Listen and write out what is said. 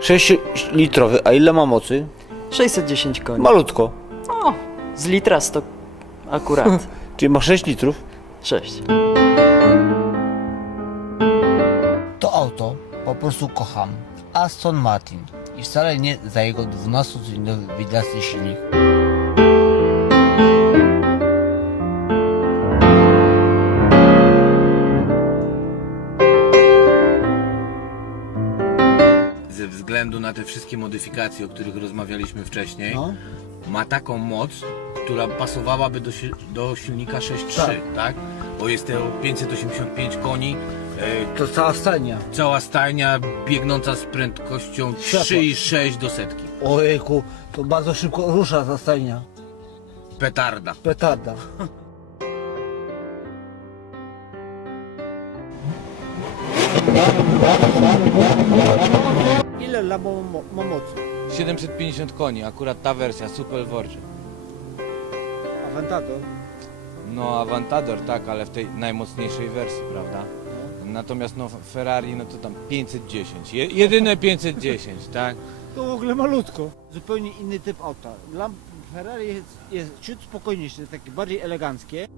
6-litrowy, a ile ma mocy? 610 koni. Malutko. O, z litra 100 akurat. Czyli ma 6 litrów. 6. To auto po prostu kocham. Aston Martin. I wcale nie za jego 12-cylindrowy widlasty silnik. Ze względu na te wszystkie modyfikacje, o których rozmawialiśmy wcześniej, No. ma taką moc, która pasowałaby do, si- do silnika 6.3, tak. Bo jest to 585 koni, e, To cała stajnia. cała stajnia biegnąca z prędkością Światła. 3,6 do setki. Ojejku, to bardzo szybko rusza ta stajnia. Petarda. Petarda. Ile la ma, ma, ma mocy? 750 koni, akurat ta wersja, Super Forge. Aventador? No Avantador tak, ale w tej najmocniejszej wersji, prawda? Natomiast no Ferrari no to tam 510, Je, jedyne 510, tak? To w ogóle malutko. Zupełnie inny typ auta. Dla Ferrari jest, jest ciut spokojniejsze, takie bardziej eleganckie.